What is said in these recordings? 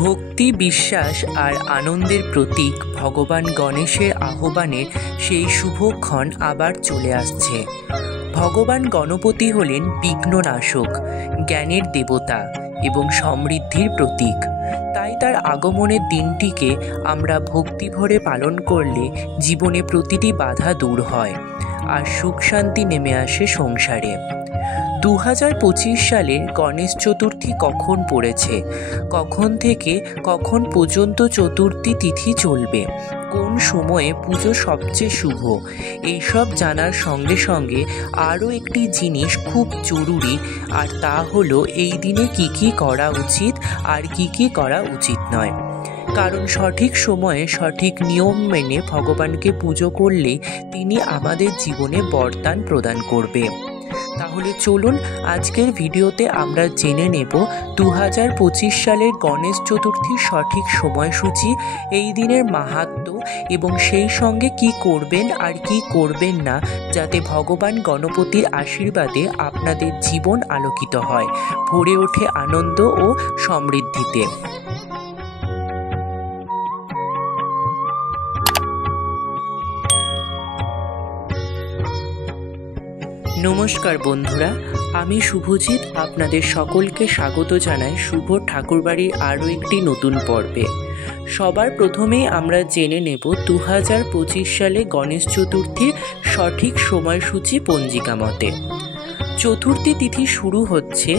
ভক্তি, বিশ্বাস আর আনন্দের প্রতীক ভগবান গণেশের আহ্বানের সেই শুভক্ষণ আবার চলে আসছে। ভগবান গণপতি হলেন বিঘ্ননাশক, জ্ঞানের দেবতা এবং সমৃদ্ধির প্রতীক। তাই তার আগমনের দিনটিকে আমরা ভক্তিভরে পালন করলে জীবনে প্রতিটি বাধা দূর হয় আর সুখ শান্তি নেমে আসে সংসারে। 2025 সালের গণেশ চতুর্থী কখন পড়েছে, কখন থেকে কখন পর্যন্ত চতুর্থী তিথি চলবে, কোন সময়ে পুজো সবচেয়ে শুভ, এইসব জানার সঙ্গে সঙ্গে আরও একটি জিনিস খুব জরুরি, আর তা হলো এই দিনে কী কী করা উচিত আর কী কী করা উচিত নয়। কারণ সঠিক সময়ে সঠিক নিয়ম মেনে ভগবানকে পুজো করলে তিনি আমাদের জীবনে বরদান প্রদান করবে। তাহলে চলুন আজকের ভিডিওতে আমরা জেনে নেব 2025 সালের গণেশ চতুর্থীর সঠিক সময়সূচি, এই দিনের মাহাত্ম্য এবং সেই সঙ্গে কি করবেন আর কি করবেন না, যাতে ভগবান গণপতির আশীর্বাদে আপনাদের জীবন আলোকিত হয়, ভরে ওঠে আনন্দ ও সমৃদ্ধিতে। নমস্কার বন্ধুরা, আমি শুভজিৎ আপনাদের সকলকে স্বাগত জানাই শুভ ঠাকুরবাড়ির আরও একটি নতুন পর্বে। সবার প্রথমেই আমরা জেনে নেব 2025 সালে গণেশ চতুর্থীর সঠিক সময়সূচি পঞ্জিকা মতে। চতুর্থী তিথি শুরু হচ্ছে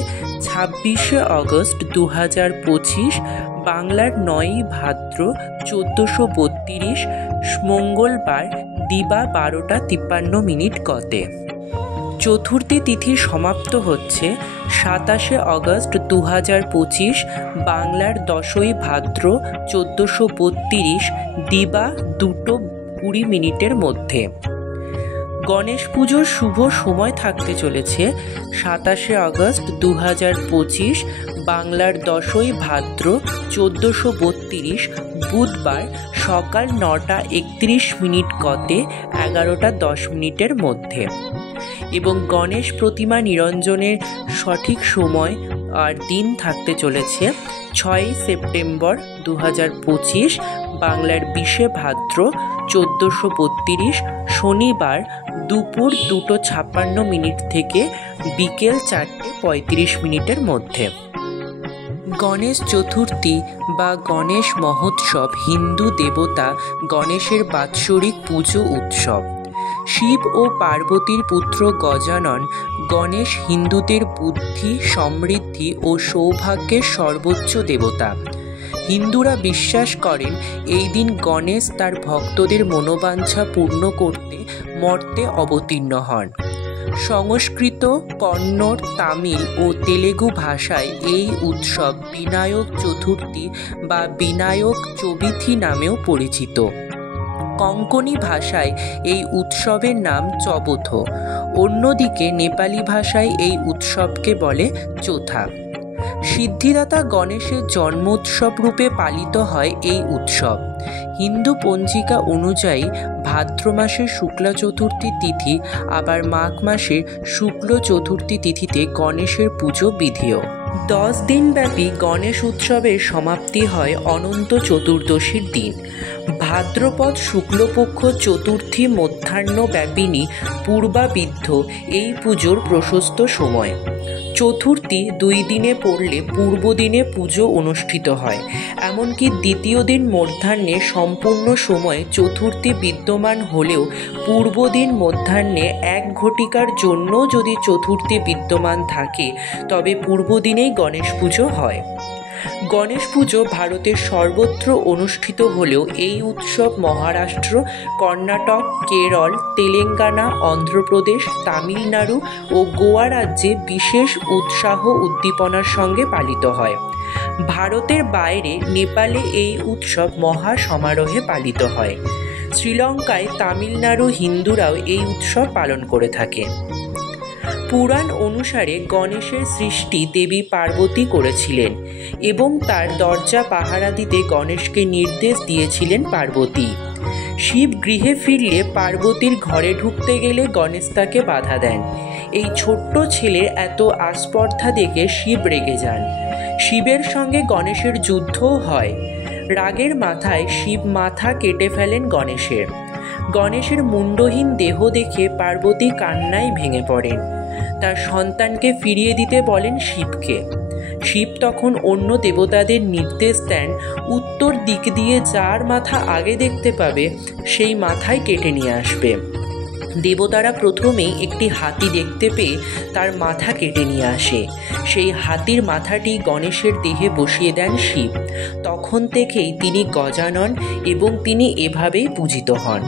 26শে অগস্ট 2025, বাংলার 9ই ভাদ্র 1432, মঙ্গলবার দিবা 12টা 53 গতে। চতুর্থী তিথি সমাপ্ত হচ্ছে 27শে অগস্ট 2025, বাংলার 10ই ভাদ্র 1432, দিবা 2:20 মধ্যে। গণেশ পুজোর শুভ সময় থাকতে চলেছে 27শে অগস্ট 2025, বাংলার 10ই ভাদ্র 1432, বুধবার সকাল 9টা 31 গতে 11টা 10 মধ্যে। এবং গণেশ প্রতিমা নিরঞ্জনের সঠিক সময় আর দিন থাকতে চলেছে 6ই সেপ্টেম্বর 2025, বাংলার 20শে ভাদ্র 1432, শনিবার দুপুর 2:56 থেকে বিকেল 4:35 মধ্যে। গণেশ চতুর্থী বা গণেশ মহোৎসব হিন্দু দেবতা গণেশের বাৎসরিক পুজো উৎসব। শিব ও পার্বতীর পুত্র গজানন গণেশ হিন্দুদের বুদ্ধি, সমৃদ্ধি ও সৌভাগ্যের সর্বোচ্চ দেবতা। হিন্দুরা বিশ্বাস করেন এই দিন গণেশ তার ভক্তদের মনোবাঞ্ছা পূর্ণ করতে মর্তে অবতীর্ণ হন। সংস্কৃত, কন্নড়, তামিল ও তেলেগু ভাষায় এই উৎসব বিনায়ক চতুর্থী বা বিনায়ক চবিথি নামেও পরিচিত। কঙ্কনি ভাষায় এই উৎসবের নাম চবথ। অন্যদিকে নেপালি ভাষায় এই উৎসবকে বলে চোথা। সিদ্ধিদাতা গণেশের জন্মোৎসব রূপে পালিত হয় এই উৎসব। হিন্দু পঞ্জিকা অনুযায়ী ভাদ্র মাসের শুক্লা চতুর্থী তিথি আবার মাঘ মাসের শুক্ল চতুর্থী তিথিতে গণেশের পুজো বিধিও। 10 দিনব্যাপী গণেশ উৎসবের সমাপ্তি হয় অনন্ত চতুর্দশীর দিন। ভাদ্রপদ শুক্লপক্ষ চতুর্থী মধ্যাহ্নব্যাপিনী পূর্বাবিদ্ধ এই পুজোর প্রশস্ত সময়। চতুর্থী 2 দিনে পড়লে পূর্ব দিনে পুজো অনুষ্ঠিত হয়। এমনকি দ্বিতীয় দিন মধ্যাহ্নে সম্পূর্ণ সময় চতুর্থী বিদ্যমান হলেও পূর্ব দিন মধ্যাহ্নে 1 ঘটিকার জন্য যদি চতুর্থী বিদ্যমান থাকে তবে পূর্ব দিনেই গণেশ পুজো হয়। গণেশ পুজো ভারতের সর্বত্র অনুষ্ঠিত হলেও এই উৎসব মহারাষ্ট্র, কর্ণাটক, কেরল, তেলেঙ্গানা, অন্ধ্রপ্রদেশ, তামিলনাড়ু ও গোয়া রাজ্যে বিশেষ উৎসাহ উদ্দীপনার সঙ্গে পালিত হয়। ভারতের বাইরে নেপালে এই উৎসব মহা সমারোহে পালিত হয়। শ্রীলঙ্কায় তামিলনাড়ু হিন্দুরাও এই উৎসব পালন করে থাকে। পুরাণ অনুসারে গণেশের সৃষ্টি দেবী পার্বতী করেছিলেন এবং তার দরজা পাহারা দিতে গণেশকে নির্দেশ দিয়েছিলেন পার্বতী। শিব গৃহে ফিরলে পার্বতীর ঘরে ঢুকতে গেলে গণেশ তাকে বাধা দেন। এই ছোট্ট ছেলের এত আস্পর্ধা দেখে শিব রেগে যান। শিবের সঙ্গে গণেশের যুদ্ধও হয়। রাগের মাথায় শিব মাথা কেটে ফেলেন গণেশের। গণেশের মুণ্ডহীন দেহ দেখে পার্বতী কান্নায় ভেঙে পড়েন। তার সন্তানকে ফিরিয়ে দিতে বলেন শিবকে। শিব তখন অন্য দেবতাদের নির্দেশ দেন উত্তর দিক দিয়ে যার মাথা আগে দেখতে পাবে সেই মাথায় কেটে নিয়ে আসবে। দেবতারা প্রথমেই একটি হাতি দেখতে পেয়ে তার মাথা কেটে নিয়ে আসে। সেই হাতির মাথাটি গণেশের দেহে বসিয়ে দেন শিব। তখন থেকেই তিনি গজানন এবং তিনি এভাবেই পূজিত হন।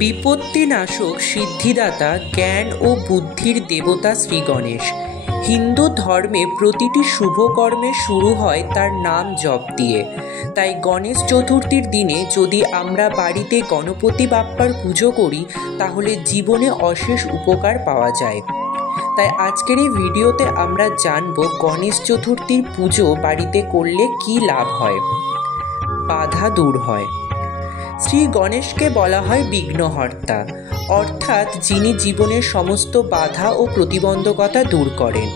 বিপত্তিনাশক, সিদ্ধিদাতা, জ্ঞান ও বুদ্ধির দেবতা শ্রী গণেশ। হিন্দু ধর্মে প্রতিটি শুভ কর্মে শুরু হয় তার নাম জপ দিয়ে। তাই গণেশ চতুর্থীর দিনে যদি আমরা বাড়িতে গণপতি বাপ্পার পুজো করি তাহলে জীবনে অশেষ উপকার পাওয়া যায়। তাই আজকের এই ভিডিওতে আমরা জানব গণেশ চতুর্থীর পুজো বাড়িতে করলে কি লাভ হয়। বাধা দূর হয়। শ্রী গণেশকে বলা হয় বিঘ্নহর্তা, অর্থাৎ যিনি জীবনের সমস্ত বাধা ও প্রতিবন্ধকতা দূর করেন।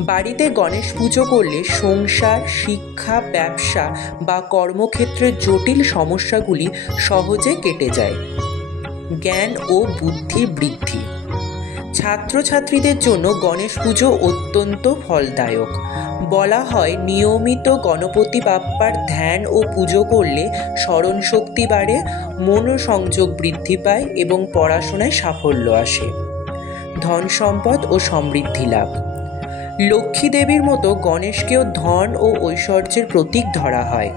বাড়িতে গণেশ পুজো করলে সংসার, শিক্ষা, ব্যবসা বা কর্মক্ষেত্রের জটিল সমস্যাগুলি সহজে কেটে যায়। জ্ঞান ও বুদ্ধির বৃদ্ধি। ছাত্রছাত্রীদের জন্য গণেশ পুজো অত্যন্ত ফলদায়ক। বলা হয় নিয়মিত গণপতি বাপ্পার ধ্যান ও পুজো করলে স্মরণশক্তি বাড়ে, মনোসংযোগ বৃদ্ধি পায় এবং পড়াশোনায় সাফল্য আসে। ধন সম্পদ ও সমৃদ্ধি লাভ। লক্ষ্মী দেবীর মতো গণেশকেও ধন ও ঐশ্বর্যের প্রতীক ধরা হয়।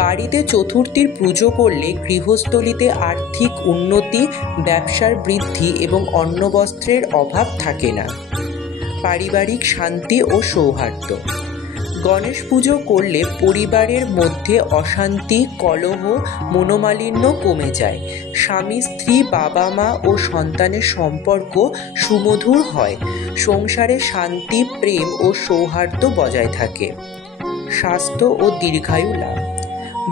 বাড়িতে চতুর্থীর পুজো করলে গৃহস্থলিতে আর্থিক উন্নতি, ব্যবসার বৃদ্ধি এবং অন্নবস্ত্রের অভাব থাকে না। পারিবারিক শান্তি ও সৌহার্দ্য। গণেশ পুজো করলে পরিবারের মধ্যে অশান্তি, কলহ, মনোমালিন্য কমে যায়। স্বামী স্ত্রী, বাবা মা ও সন্তানের সম্পর্ক সুমধুর হয়। সংসারে শান্তি, প্রেম ও সৌহার্দ্য বজায় থাকে। স্বাস্থ্য ও দীর্ঘায়ু লাভ।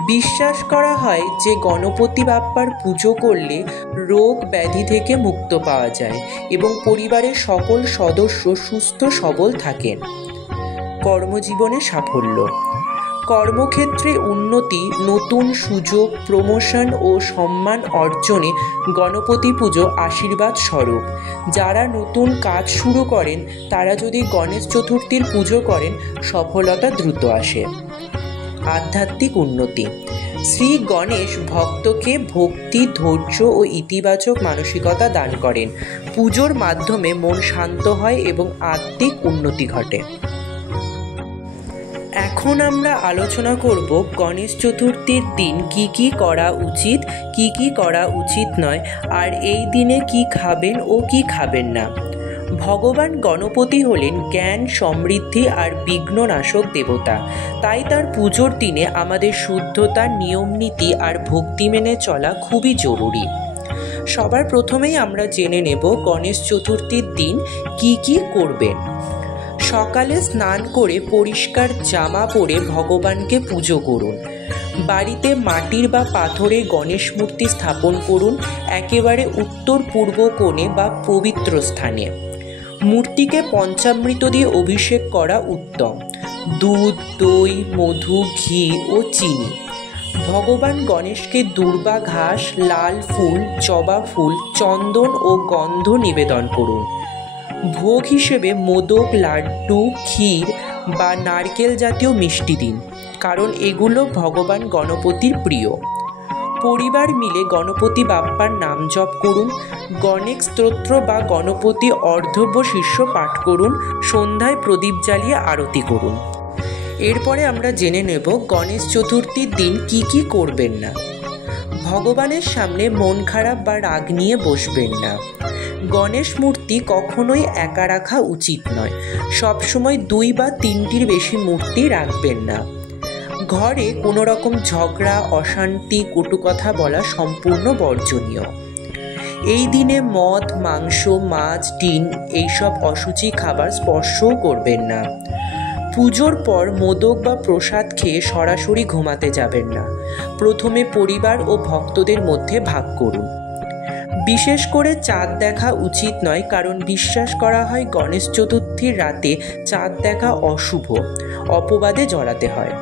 বিশ্বাস করা হয় যে গণপতি বাপ্পার পুজো করলে রোগ ব্যাধি থেকে মুক্ত পাওয়া যায় এবং পরিবারের সকল সদস্য সুস্থ সবল থাকেন। কর্মজীবনে সাফল্য। কর্মক্ষেত্রে উন্নতি, নতুন সুযোগ, প্রমোশন ও সম্মান অর্জনে গণপতি পুজো আশীর্বাদ স্বরূপ। যারা নতুন কাজ শুরু করেন তারা যদি গণেশ চতুর্থীর পুজো করেন সফলতা দ্রুত আসে। আধ্যাত্মিক উন্নতি। শ্রী গণেশ ভক্তকে ভক্তি, ধৈর্য ও ইতিবাচক মানসিকতা দান করেন। পুজোর মাধ্যমে মন শান্ত হয় এবং আত্মিক উন্নতি ঘটে। এখন আমরা আলোচনা করব গণেশ চতুর্থীর দিন কি কি করা উচিত, কি কি করা উচিত নয়, আর এই দিনে কি খাবেন ও কি খাবেন না। ভগবান গণপতি হলেন জ্ঞান, সমৃদ্ধি আর বিঘ্ননাশক দেবতা। তাই তার পুজোর দিনে আমাদের শুদ্ধতা, নিয়মনীতি আর ভক্তি মেনে চলা খুবই জরুরি। সবার প্রথমেই আমরা জেনে নেব গণেশ চতুর্থীর দিন কি কি করবেন। সকালে স্নান করে পরিষ্কার জামা পরে ভগবানকে পুজো করুন। বাড়িতে মাটির বা পাথরের গণেশ মূর্তি স্থাপন করুন, একেবারে উত্তর পূর্ব কোণে বা পবিত্র স্থানে। মূর্তিকে পঞ্চামৃত দিয়ে অভিষেক করা উত্তম। দুধ, দই, মধু, ঘি ও চিনি। ভগবান গণেশকে দূর্বা ঘাস, লাল ফুল, জবা ফুল, চন্দন ও গন্ধ নিবেদন করুন। ভোগ হিসেবে মোদক, লাড্ডু, ক্ষীর বা নারকেল জাতীয় মিষ্টি দিন, কারণ এগুলো ভগবান গণপতির প্রিয়। পরিবার মিলে গণপতি বাপ্পার নাম জপ করুন। গণেশ স্তোত্র বা গণপতি অর্ধব্য শীর্ষ পাঠ করুন। সন্ধ্যায় প্রদীপ জ্বালিয়ে আরতি করুন। এরপরে আমরা জেনে নেব গণেশ চতুর্থীর দিন কি কি করবেন না। ভগবানের সামনে মন খারাপ বা রাগ নিয়ে বসবেন না। গণেশ মূর্তি কখনোই একা রাখা উচিত নয়। সবসময় 2 বা 3টির বেশি মূর্তি রাখবেন না। ঘরে কোনো রকম ঝগড়া, অশান্তি, কটু কথা বলা সম্পূর্ণ বর্জনীয়। এই দিনে মদ, মাংস, মাছ, ডিম এইসব অশুচি খাবার স্পর্শও করবেন না। পুজোর পর মোদক বা প্রসাদ খেয়ে সরাসরি ঘুমাতে যাবেন না। প্রথমে পরিবার ও ভক্তদের মধ্যে ভাগ করুন। বিশেষ করে চাঁদ দেখা উচিত নয়, কারণ বিশ্বাস করা হয় গণেশ চতুর্থীর রাতে চাঁদ দেখা অশুভ, অপবাদে জড়াতে হয়।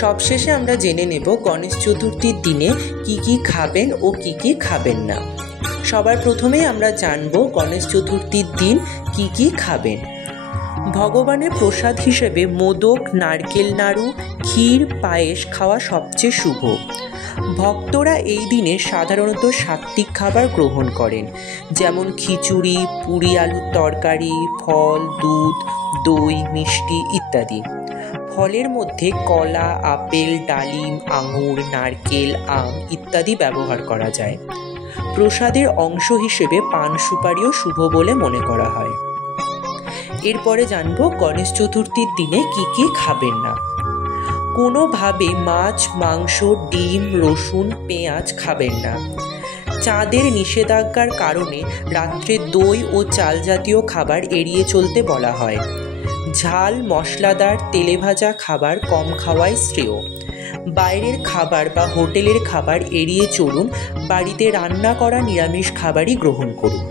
সবশেষে আমরা জেনে নেব গণেশ চতুর্থীর দিনে কি কি খাবেন ও কি কি খাবেন না। সবার প্রথমেই আমরা জানব গণেশ চতুর্থীর দিন কি কি খাবেন। ভগবানের প্রসাদ হিসেবে মোদক, নারকেল নাড়ু, ক্ষীর, পায়েস খাওয়া সবচেয়ে শুভ। ভক্তরা এই দিনে সাধারণত সাত্ত্বিক খাবার গ্রহণ করেন, যেমন খিচুড়ি, পুরি আলুর তরকারি, ফল, দুধ, দই, মিষ্টি ইত্যাদি। ফলের মধ্যে কলা, আপেল, ডালিম, আঙুর, নারকেল, আম ইত্যাদি ব্যবহার করা যায়। প্রসাদের অংশ হিসেবে পান সুপারিও শুভ বলে মনে করা হয়। এরপরে জানব গণেশ চতুর্থীর দিনে কি কি খাবেন না। কোনোভাবে মাছ, মাংস, ডিম, রসুন, পেঁয়াজ খাবেন না। চাঁদের নিষেধাজ্ঞার কারণে রাত্রে দই ও চাল জাতীয় খাবার এড়িয়ে চলতে বলা হয়। ঝাল, মশলাদার, তেলে ভাজা খাবার কম খাওয়াই শ্রেয়। বাইরের খাবার বা হোটেলের খাবার এড়িয়ে চলুন, বাড়িতে রান্না করা নিরামিষ খাবারই গ্রহণ করুন।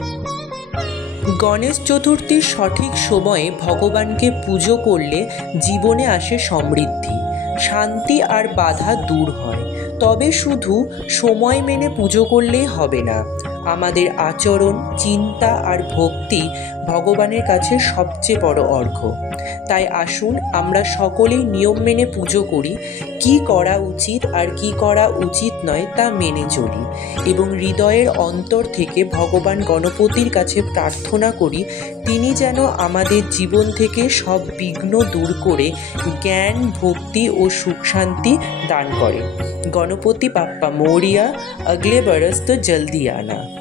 গণেশ চতুর্থীর সঠিক সময়ে ভগবানকে পুজো করলে জীবনে আসে সমৃদ্ধি, শান্তি আর বাধা দূর হয়। তবে শুধু সময় মেনে পুজো করলেই হবে না, আমাদের আচরণ, চিন্তা আর ভক্তি ভগবানের কাছে সবচেয়ে বড় অর্ঘ্য। তাই আসুন আমরা সকলেই নিয়ম মেনে পুজো করি, কি করা উচিত আর কি করা উচিত নয় তা মেনে চলি এবং হৃদয়ের অন্তর থেকে ভগবান গণপতির কাছে প্রার্থনা করি তিনি যেন আমাদের জীবন থেকে সব বিঘ্ন দূর করে জ্ঞান, ভক্তি ও সুখ শান্তি দান করেন। गणपति बाप्पा मोरिया, अगले बरस तो जल्दी आना।